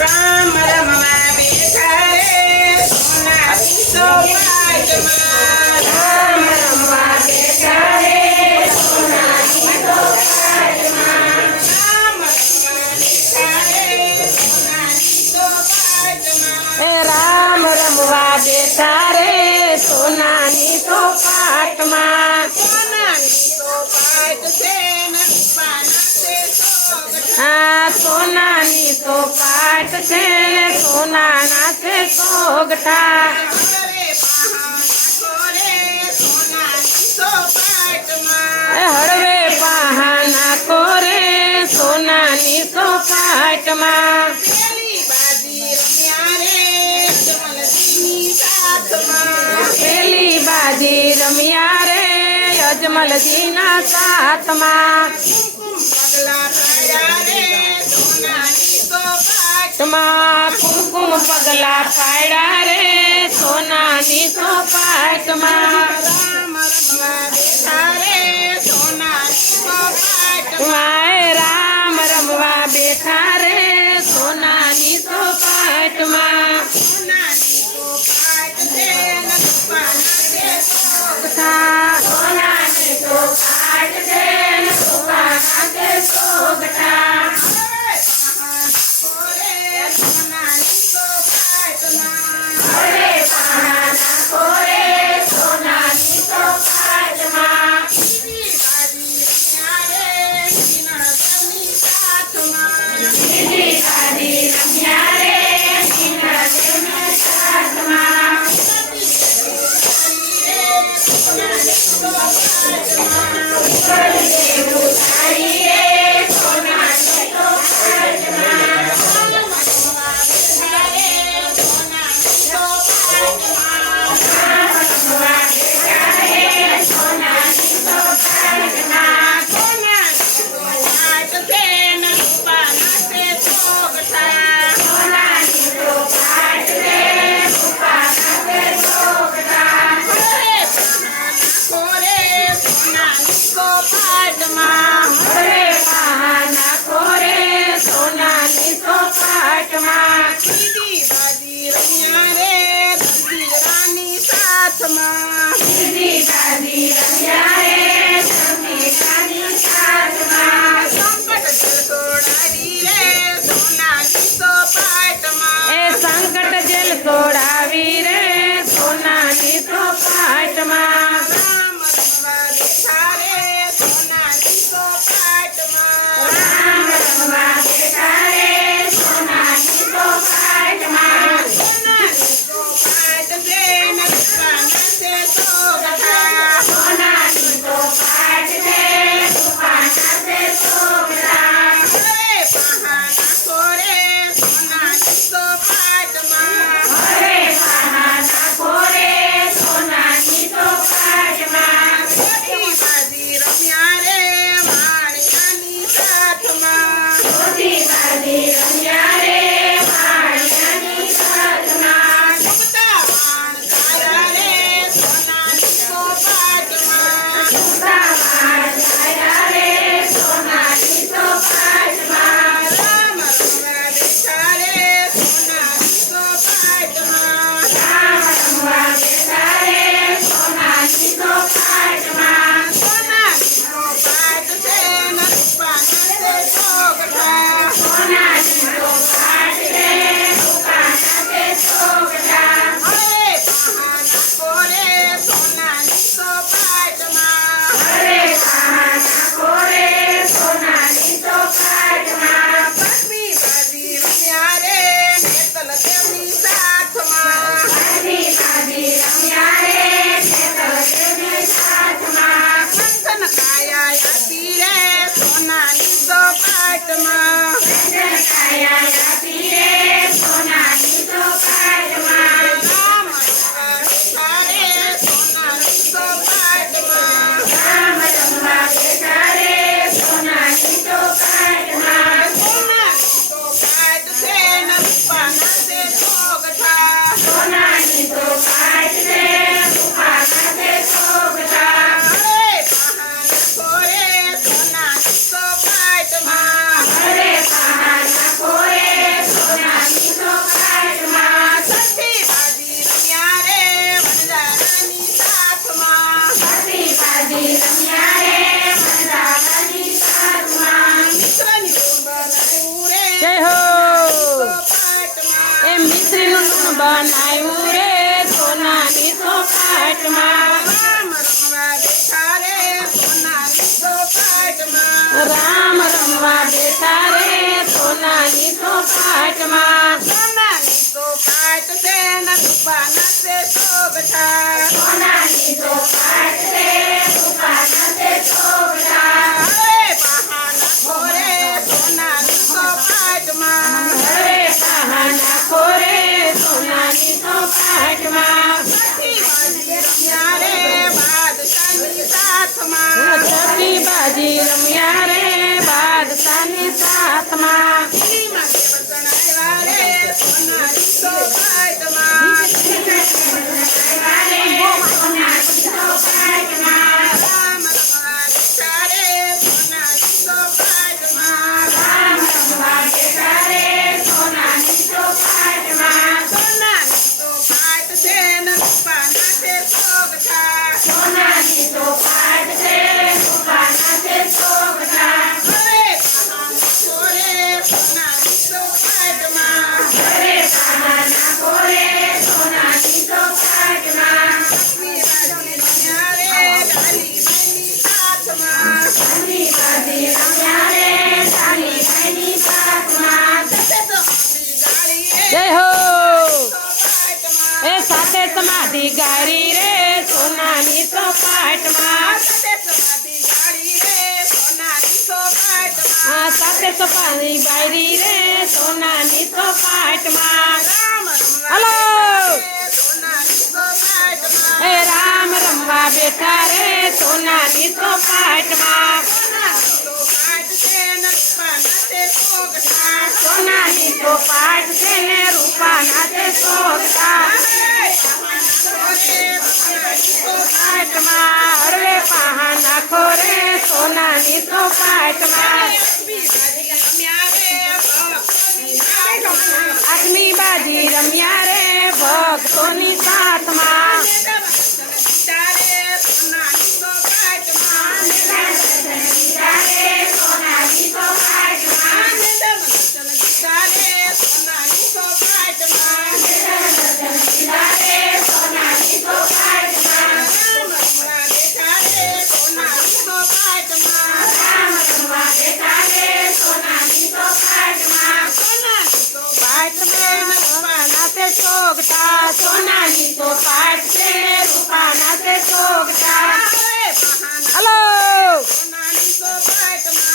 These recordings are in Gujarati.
રામ રમવા બેઠા રે સોનાની ચોપાટમાં. રામ રમવા બેઠા રે સોનાની ચોપાટમાં. રામ રમવા બેઠા રે સોનાની ચોપાટમાં. એ રામ રમવા બેઠા રે સોનાની ચોપાટમાં. સોનાની ચોપાટ છે ને રૂપાના છે સોગઠા. આ સોનાની ચોપાટ છે સોનાના છે સોગઠા. હળવે પહાના કોરે સોનાની ચોપાટમાં. હળવે પહાના કોરે સોનાની ચોપાટમાં. પેલી બાજી રમ્યા રે અજમલજીના સાથમાં. કુમકુમ પગલા પાડ્યા રે સોનાની ચોપાટમાં. રામ રમવા બેઠા રે સોનાની ચોપાટમાં. રામ રમવા બેઠા રે સોનાની ચોપાટમાં. સોનાની ચોપાટ છે ને સોનાના છે સોગઠા. હળવે પહાના કોરે સોનાની ચોપાટમાં. બીજી બાજી રમ્યા રે કિનારેના સાથમાં. દેવું તારી રે સોનાની ચોપાટમાં. રામ રમવા બેઠા રે સોનાની ચોપાટમાં. સોનાની ચોપાટ રે રૂપાના છે સોગઠા. હળવે પહાના કોરે સોનાની ચોપાટમાં. બીજી બાજી રમ્યા રે સંગીતાની સાથમાં. એ સંકટ જેલ તોડાવી રે સોનાની ચોપાટમાં. રામ રમવા બેઠા રે સોનાની ચોપાટમાં. સોનું બનાવ્યું રે સોનાની ચોપાટમાં રામ રમવા બેઠા રે સોનાની ચોપાટમાં રામ રમવા બેઠા રે સોનાની ચોપાટમાં સોનાની ચોપાટ છે રૂપાના છે ચોગડા હવે બહાના ખોરે સોનાની ચોપાટમાં હવે બહાના ખોરે સોનાની ચોપાટમાં સખી બાજી રમ્યા રે બાદશાહની સાથમાં સખી બાજી રમ્યા રે બાદશાહની સાથમાં દિલ્હીમાં દેવતણ આવ્યા રે સોનાની ચોપાટમાં સોનાની ચોપાટમાં રામ રમવા બેઠા રે સોનાની ચોપાટમાં રામ રમવા બેઠા રે સોનાની ચોપાટમાં સોનાની ચોપાટ છે ને રૂપાના છે ચોગઠા સોનાની ચોપાટ છે રૂપાના છે ચોગડા હવે બહાના ખોરે સોનાની ચોપાટમાં ઘરે બહાના ખોરે સોનાની ચોપાટમાં લક્ષ્મી બાજી રમ્યા રે ડાલીબાઈની સાથમાં ઘરની બાજી રમ્યા રે ડાલીબાઈની સાથમાં સાથે તો મારી ગાળી રે જય હો ચોપાટમાં એ સાથે સમાધિ ગારી રે સોનાની ચોપાટમાં સાથે સમાધિ ગાળી રે સોનાની ચોપાટમાં આ સાથે સમાધિ ગારી રે સોનાની ચોપાટમાં રામ રમવા હલો. બેઠા રે સોનાની ચોપાટમાં એ સોનાની ચોપાટ છે ને રૂપાના છે ચોગઠા સોનાની ચોપાટ છે ને રૂપાના છે ચોગડા ચોપાટમાં હરવે પહાના ખોરે સોનાની ચોપાટમાં આઠમી બાજી રમ્યા રે ભક્તોની સાથમાં સોનાની ચોપાટમાં સોનાની ચોપાટમાં રામ રમવા બેઠા રે સોનાની ચોપાટમાં સોનાની ચોપાટ છે રૂપાના છે ચોગડા હલો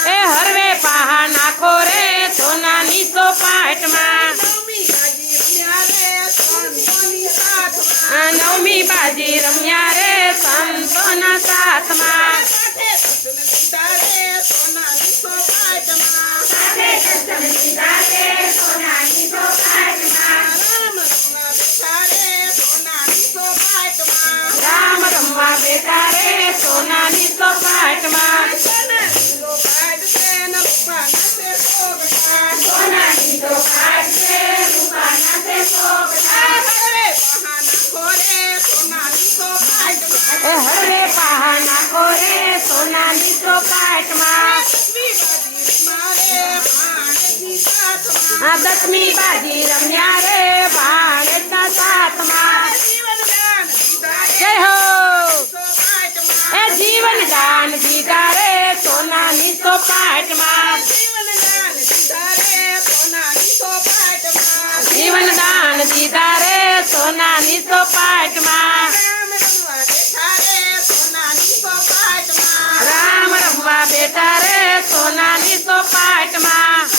એ હરવે પહાના ખોરે સોનાની ચોપાટમાં નવમી બાજી રમ્યા રે સંતોના સાથમાં સાથે દર્શન દીધા રે સોનાની ચોપાટમાં રામ રમવા બેઠા રે સોનાની ચોપાટમાં સોનાની ચોપાટ છે રૂપાના છે ચોગડા એ હરવે પહાના ખોરે સોનાની ચોપાટમાં આ દસમી બાજી રમ્યા રે ભાણેજના સાથમાં જય હો એ જીવન દાન દીધા રે સોનાની ચોપાટમાં જીવન દાન દીધા રે સોનાની ચોપાટમાં રામ રમવા બેઠા રે સોનાની ચોપાટમાં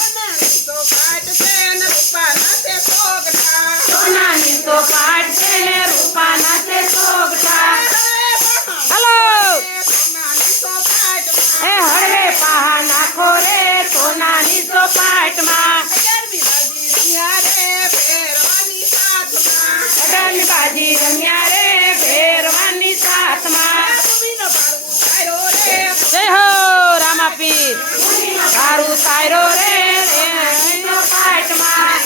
સોનાની ચોપાટ છે ને રૂપાના છે ચોગઠા હલો એ હળવે પહાના ખોરે સોનાની ચોપાટમાં અઢારની બાજી રમ્યા રે ભેરવાની સાથમાં જય હો રામાપીર તારું તાયરો રે ચોપાટમાં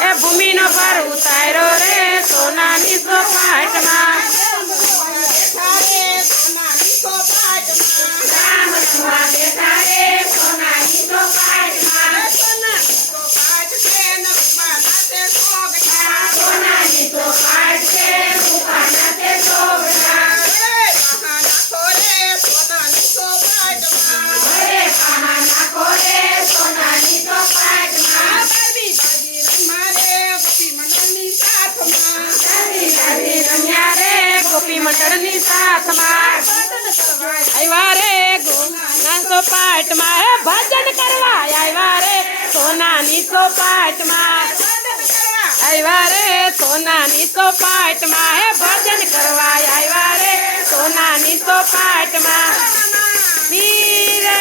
એ ભૂમિનો પર ઉતાર્યો રે સોનાની ચોપાટમાં રામ રમવા બેઠા રે સોનાની ચોપાટમાં ચોપાટમાં હે ભજન કરવા આવ્યા રે સોનાની ચોપાટમાં આવ્યા રે સોનાની ચોપાટમાં હે ભજન કરવા આવ્યા રે સોનાની ચોપાટમાં વીર